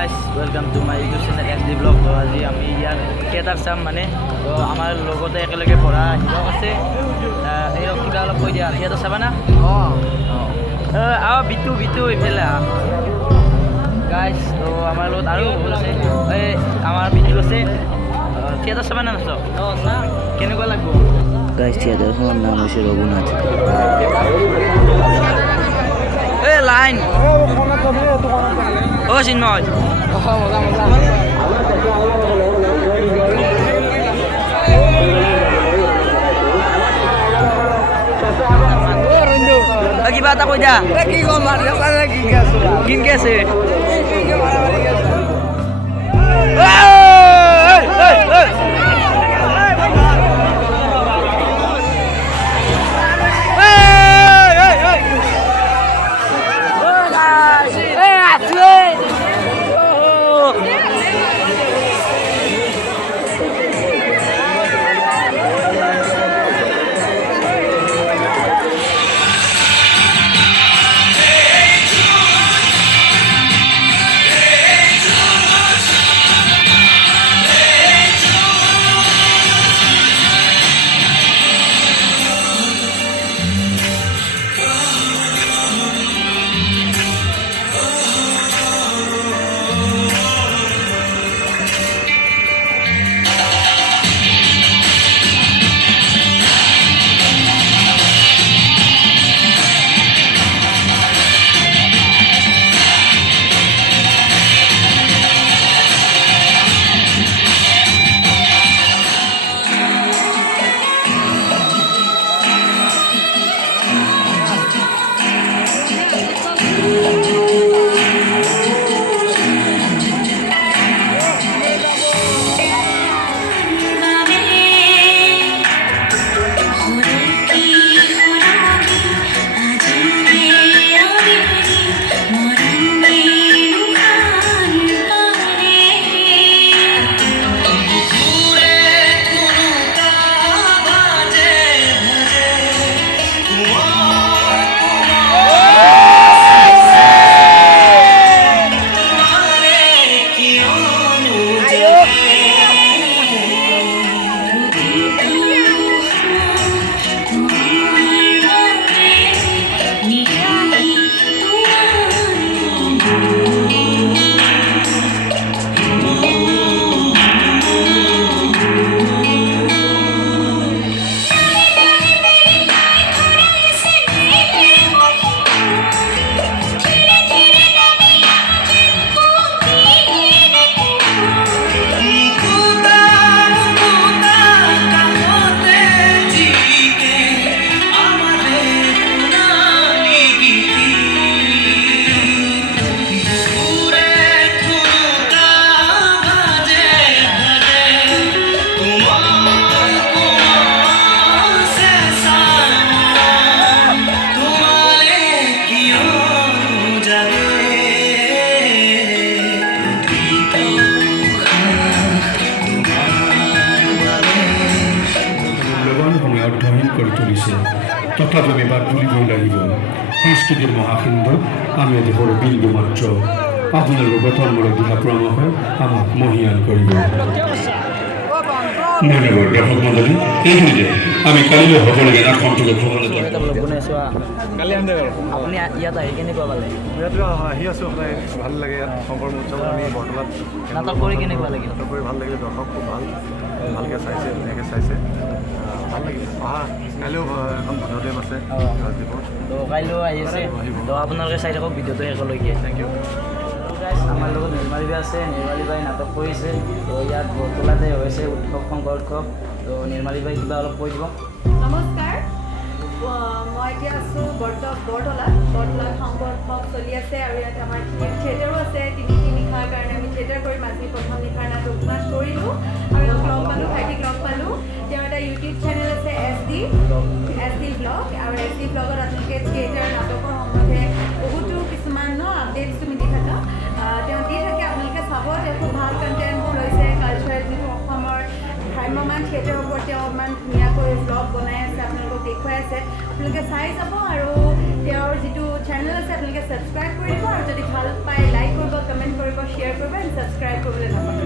guys, welcome to my YouTube channel SD Vlog. তো আজি আমি ইয়াত থিয়েটাৰ চাম মানে তো আমাৰ লগতে একেলগে পঢ়া হিৰক আছে হিৰক কিবা অলপ কৈ দিয়া থিয়েটাৰ চাবা না বিটু এইফালে গাইজ তো আমাৰ লগত আৰু বহুত আছে এই আমাৰ বিটু আছে থিয়েটাৰ চাবা না নাচ কেনেকুৱা লাগিব গাইজ থিয়েটাৰখনৰ নাম হৈছে ৰঘুনাথ লাইন চিন্ময় কিবা এটা কৈ দিয়া কিনকে আছে তথাপি আমি বাদ তুলিবই লাগিব সংস্কৃতিৰ মহাসিন্ধু আমি দেশৰ বিন্দু মাত্ৰ আপোনালোকৰ গঠনমূলক দিহা পৰামৰ্শ আমাক মহিয়ান কৰিব ধন্যবাদ দৰ্শক মণ্ডলী এইখিনিতে আমি কালিলৈ হ'বলগীয়া নাটকখনটোলৈ আপুনি ইয়াত আহি কেনেকুৱা পালে আহি আছোঁ সদায় ভাল লাগে ইয়াত শংকৰ মহোৎসৱত আমি বৰ্তমান নাটক কৰি কেনেকুৱা লাগিল নাটক কৰি ভাল লাগিলে দৰ্শক খুব ভালকৈ চাইছে ধুনীয়াকৈ চাইছে ভাল লাগিল কাইলৈও এখন বুধদেৱ আছে তো কাইলৈও আহি আছে তো আপোনালোকে চাই থাকক ভিডিঅ'টো শেষলৈকে থেংক ইউ আমাৰ লগত নিৰ্মালী বাই আছে নিৰ্মালী বাই নাটক কৰিছে তো ইয়াত বৰতলাতে হৈছে উৎসৱ শংকৰ উৎসৱ তো নিৰ্মালী বাই কিবা অলপ কৈ দিব নমস্কাৰ মই এতিয়া আছোঁ বৰতলাত শংকৰ উৎসৱ চলি আছে আৰু ইয়াত আমাৰ থিয়েটাৰো আছে তিনি নিশাৰ কাৰণে আমি থিয়েটাৰ কৰিম আজি প্ৰথম নিশাৰ নাটক কৰিলোঁ আৰু লগ পালোঁ ভাইটিক লগ পালোঁ তেওঁৰ এটা ইউটিউব চেনেল আছে SD Vlog আৰু SD Vlogত আপোনালোকে থিয়েটাৰ নাটকৰ সম্বন্ধে বহুতো কিছুমান আপডেটছ তুমি দি থাকা তেওঁ দি থাকে আপোনালোকে চাব যে খুব ভাল কণ্টেণ্টবোৰ লৈছে কালচাৰেল যিটো অসমৰ ভ্ৰাম্যমান থিয়েটাৰৰ ওপৰত তেওঁ ইমান ধুনীয়াকৈ ব্লগ বনাই আছে আপোনালোকক দেখুৱাই আছে আপোনালোকে চাই যাব আৰু তেওঁৰ যিটো চেনেল আছে আপোনালোকে ছাবস্ক্ৰাইব কৰিব আৰু যদি ভাল পায় লাইক কৰিব কমেণ্ট কৰিব শ্বেয়াৰ কৰিব এণ্ড ছাবস্ক্ৰাইব কৰিবলৈ নাপাহৰিব